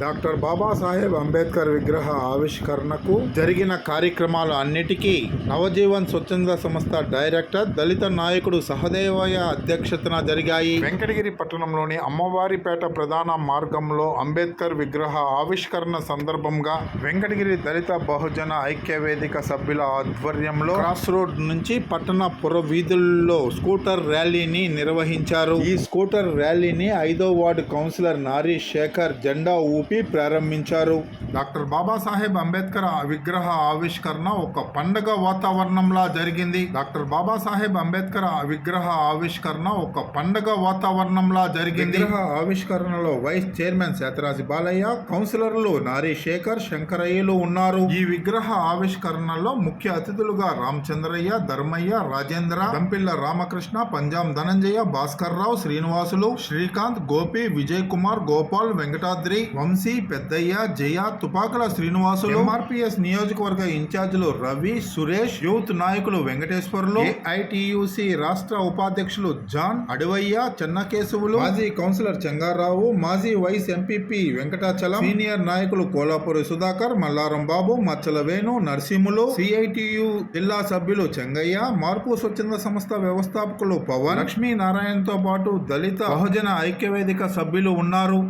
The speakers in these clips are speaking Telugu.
Doctor Babasaheb Ambedkar విగ్రహ ఆవిష్కరణకు జరిగిన కార్యక్రమాలు అన్నిటికీ నవజీవన్ స్వచ్ఛంద సంస్థ డైరెక్టర్ దళిత నాయకుడు సహదేవయ్య అధ్యక్షతన జరిగాయి. వెంకటగిరి పట్టణంలోని అమ్మవారిపేట ప్రధాన మార్గంలో అంబేద్కర్ విగ్రహ ఆవిష్కరణ సందర్భంగా వెంకటగిరి దళిత బహుజన ఐక్య వేదిక సభ్యుల ఆధ్వర్యంలో క్రాస్ రోడ్ నుంచి పట్టణ పుర వీధుల్లో స్కూటర్ ర్యాలీని నిర్వహించారు. ఈ స్కూటర్ ర్యాలీని ఐదో వార్డు కౌన్సిలర్ నారీ శేఖర్ జెండా ఊపి ప్రారంభించారు. డాక్టర్ బాబాసాహెబ్ అంబేద్కర్ విగ్రహ ఆవిష్కరణ ఒక పండగ వాతావరణంలా జరిగింది. డాక్టర్ బాబాసాహెబ్ అంబేద్కర్ విగ్రహ ఆవిష్కరణ ఒక పండగ వాతావరణంలా జరిగింది. విగ్రహ ఆవిష్కరణలో వైస్ చైర్మన్ శాతరాజి బాలయ్య కౌన్సిలర్లు నారీ శేఖర్ శంకరయ్యలు ఉన్నారు. ఈ విగ్రహ ఆవిష్కరణలో ముఖ్య అతిథులుగా రామచంద్రయ్య ధర్మయ్య రాజేంద్ర దంపిల్ల రామకృష్ణ పంజాం ధనంజయ భాస్కర్ రావు శ్రీనివాసులు శ్రీకాంత్ గోపి విజయ్ కుమార్ గోపాల్ వెంకటాద్రి వంశీ పెద్దయ్య జయ తుపాకుల శ్రీనివాసులు ఎంఆర్పిఎస్ నియోజకవర్గ ఇన్ఛార్జీలు రవి సురేష్ యూత్ నాయకులు వెంకటేశ్వర్లు ఏఐటియుసి రాష్ట్ర ఉపాధ్యక్షులు జాన్ అడవయ్య చెన్నకేశవులు మాజీ కౌన్సిలర్ చెంగారావు మాజీ వైస్ ఎంపీపీ వెంకటాచలం సీనియర్ నాయకులు కోలాపూరి సుధాకర్ మల్లారం బాబు మచ్చల వేణు నరసింహులు సిఐటియు జిల్లా సభ్యులు చెంగయ్య మార్పు స్వచ్ఛంద సంస్థ వ్యవస్థాపకులు పవన్ లక్ష్మీ నారాయణతో పాటు దళిత బహుజన ఐక్యవేదిక సభ్యులు ఉన్నారు.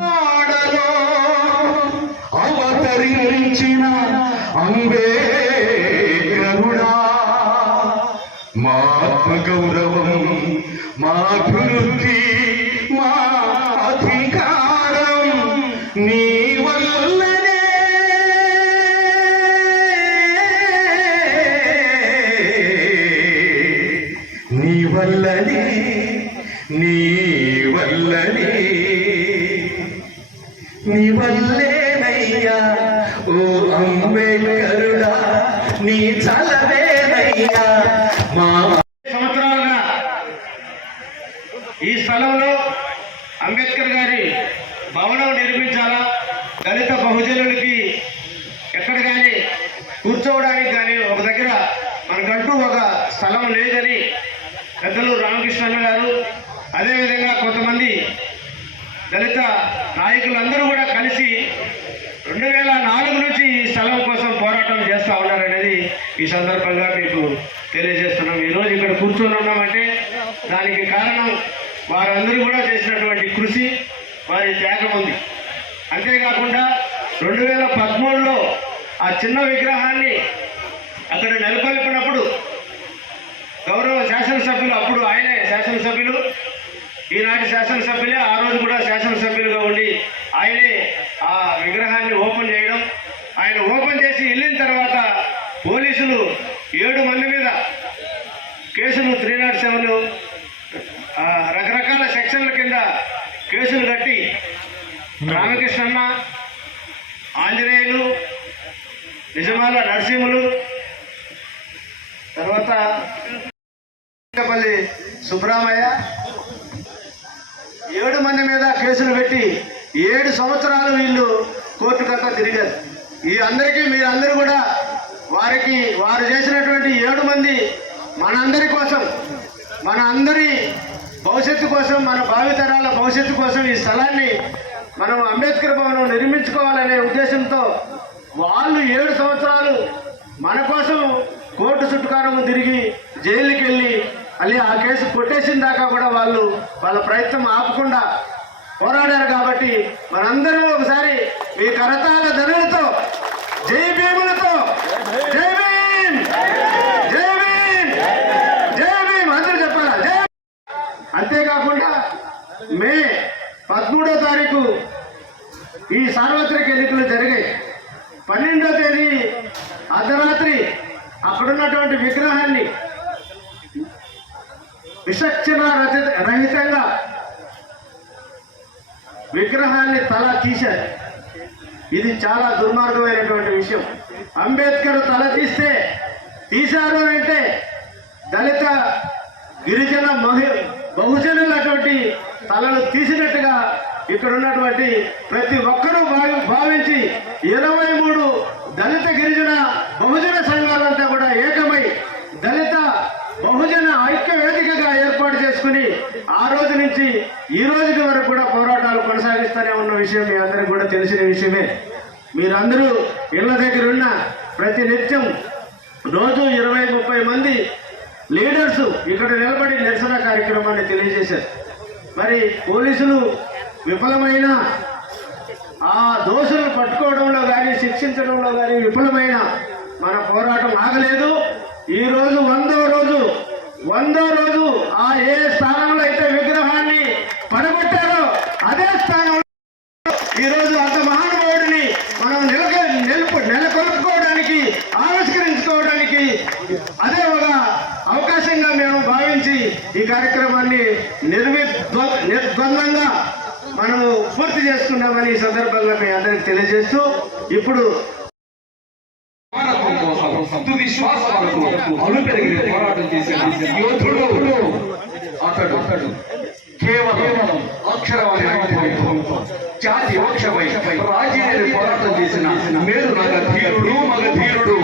అవతరించిన అంబే అంబేద్కరుడా మాత్మ గౌరవం మాభివృద్ధి మా అధికారం నీ వల్లనే. నీ వల్లనే నీ వల్లనే. నీ వల్లేనయ్యా ఓ అంబేద్కరుడా నీ చలవేనయ్యా. మా సంవత్సరాలుగా ఈ స్థలంలో అంబేద్కర్ గారి భవనం నిర్మించాలా? దళిత బహుజనులకి ఎక్కడ కానీ కూర్చోవడానికి కానీ ఒక దగ్గర మనకంటూ ఒక స్థలం లేదని పెద్దలు రామకృష్ణ గారు అదేవిధంగా కొంతమంది దళిత నాయకులందరూ కూడా కలిసి రెండు వేల నాలుగు నుంచి ఈ స్థలం కోసం పోరాటం చేస్తూ ఉన్నారనేది ఈ సందర్భంగా మీకు తెలియజేస్తున్నాం. ఈరోజు ఇక్కడ కూర్చొని ఉన్నామంటే దానికి కారణం వారందరూ కూడా చేసినటువంటి కృషి వారి త్యాగం ఉంది. అంతేకాకుండా రెండు వేల పదమూడులో ఆ చిన్న విగ్రహాన్ని అక్కడ నెలకొల్పినప్పుడు గౌరవ శాసనసభ్యులు అప్పుడు ఆయనే శాసనసభ్యులు ఈనాటి శాసనసభ్యులే ఆ రోజు కూడా శాసనసభ్యులుగా ఉండి ఆయనే ఆ విగ్రహాన్ని ఓపెన్ చేయడం ఆయన ఓపెన్ చేసి వెళ్ళిన తర్వాత పోలీసులు ఏడు మంది మీద కేసులు త్రీ నాట్ సెవెన్ రకరకాల సెక్షన్ల కింద కేసులు కట్టి రామకృష్ణన్న ఆంజనేయులు నిజమాల నరసింహులు తర్వాత పల్లి సుబ్రహ్మయ్య. ఏడు మంది మీద కేసులు పెట్టి ఏడు సంవత్సరాలు వీళ్ళు కోర్టు కట్ట తిరిగారు. ఈ అందరికీ మీరందరూ కూడా వారికి వారు చేసినటువంటి ఏడు మంది మనందరి కోసం మన అందరి భవిష్యత్తు కోసం మన భావితరాల భవిష్యత్తు కోసం ఈ స్థలాన్ని మనం అంబేద్కర్ భవనం నిర్మించుకోవాలనే ఉద్దేశంతో వాళ్ళు ఏడు సంవత్సరాలు మన కోసం కోర్టు చుట్టుకారము తిరిగి జైలుకి వెళ్ళి మళ్ళీ ఆ కేసు కొట్టేసిన దాకా కూడా వాళ్ళు వాళ్ళ ప్రయత్నం ఆపకుండా పోరాడారు కాబట్టి మనందరం ఒకసారి మీ కరతాల ధనులతో అక్కడున్నటువంటి విగ్రహాన్ని విసర్జన రచిత రహితంగా విగ్రహాన్ని తల తీశారు. ఇది చాలా దుర్మార్గమైనటువంటి విషయం. అంబేద్కర్ తల తీస్తే తీశారు అని అంటే దళిత గిరిజన మహి బహుజనులటువంటి తలను తీసినట్టుగా ఇక్కడ ఉన్నటువంటి ప్రతి ఒక్కరూ భావించి ఇరవై మూడు దళిత గిరిజన బహుజన సంఘాలంతా కూడా ఏకమై దళిత బహుజన ఐక్య వేదికగా ఏర్పాటు చేసుకుని ఆ రోజు నుంచి ఈ రోజుకి వరకు కూడా పోరాటాలు కొనసాగిస్తూనే ఉన్న విషయం మీ అందరికి కూడా తెలిసిన విషయమే. మీరందరూ ఇళ్ళ దగ్గర ఉన్న ప్రతి నిత్యం రోజు ఇరవై ముప్పై మంది లీడర్సు ఇక్కడ నిలబడి నిరసన కార్యక్రమాన్ని తెలియజేశారు. మరి పోలీసులు విఫలమైన ఆ దోషులను పట్టుకోవడంలో కానీ శిక్షించడంలో కానీ విఫలమైన మన పోరాటం ఆగలేదు. ఈ రోజు వందో రోజు వందో రోజు ఆ ఏ స్థానంలో అయితే విగ్రహాన్ని పడగొట్టారో అదే స్థానంలో ఈ రోజు అంత మహానుభావుడిని మనం నిలక నిలుపు నెలకొల్పుకోవడానికి ఆవిష్కరించుకోవడానికి అదే ఒక అవకాశంగా మేము భావించి ఈ కార్యక్రమం చేసుకున్నామని ఈ సందర్భంగా మీ అందరికి తెలియజేస్తూ ఇప్పుడు పోరాటం చేసిన యోధుడు. అతడు అతడు కేవలం జాతి రాజీని పోరాటం చేసిన మేరు నగ ధీరుడు మగ ధీరుడు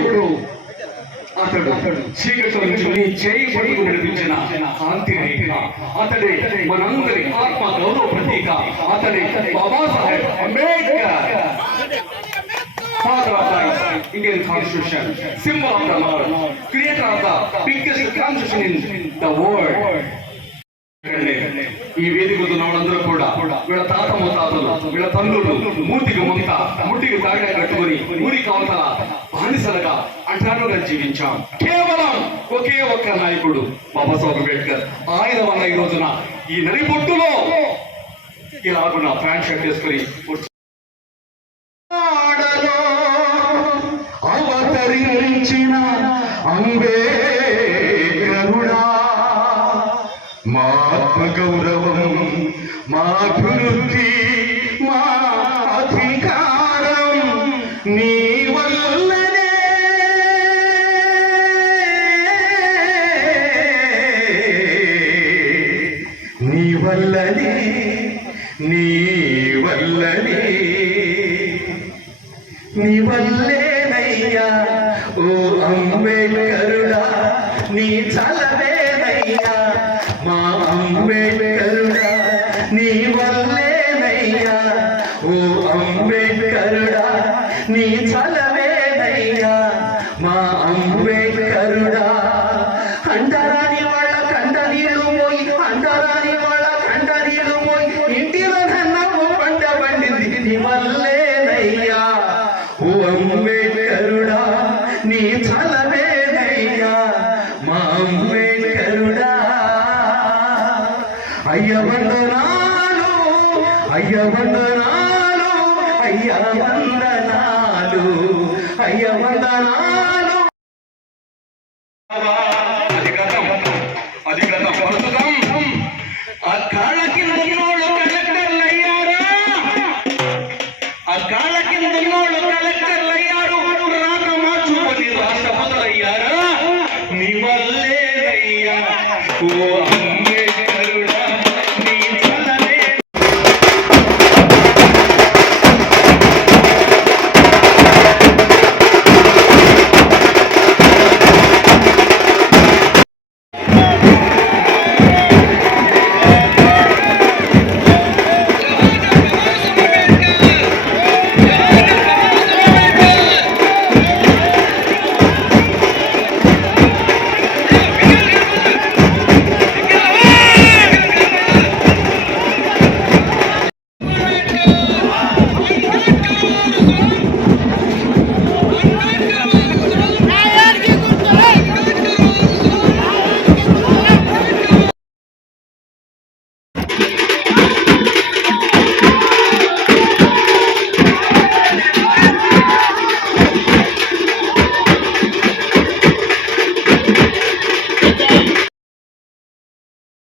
అతడు చీకటి నుంచి నీ చేయి పడుకు నడిపించిన కాంతి రేఖ. అతడే మనందరి ఆత్మ గౌరవ ప్రతీక. అతడే Babasaheb Ambedkar. Father of the Indian Constitution, symbol of the Lord, creator of the biggest constitution in the world. ఈ వేదిక ఉన్న వాళ్ళందరూ కూడా వీళ్ళ తాత ముత్తాతలు వీళ్ళ తల్లులు మూతికి ముంత ముట్టికి తాగిన కట్టుకుని ఊరి కవతల బానిసలుగా అంటారుగా జీవించాం. కేవలం ఒకే ఒక్క నాయకుడు బాబాసాహెబ్ అంబేద్కర్. ఆయన వల్ల ఈ రోజున ఈ నడిబొట్టులో ఇలాగున్న ప్యాంట్ షర్ట్ వేసుకుని అవతరించిన అంబేద్కరుడా. మా గౌరవం మా అభివృద్ధి మా అధికారం నీ అంబేద్కరుడా నీ చలవేనయ్యా. మా అంబేద్కరుడా నీ వల్లేనయ్యా. ఓ అంబేద్కరుడా నీ చలవేనయ్యా. మా అంబేద్కరుడా అంటారా అయ్య వందనాలు అయ్య వందనాలు అయ్య వందనాలు అయ్య వందనాలు అది ఆ కాళ్ళ కింద ఉన్నోళ్ళు కలెక్టర్లు అయ్యారా ఆ కాళ్ళ కింద ఉన్నోళ్ళు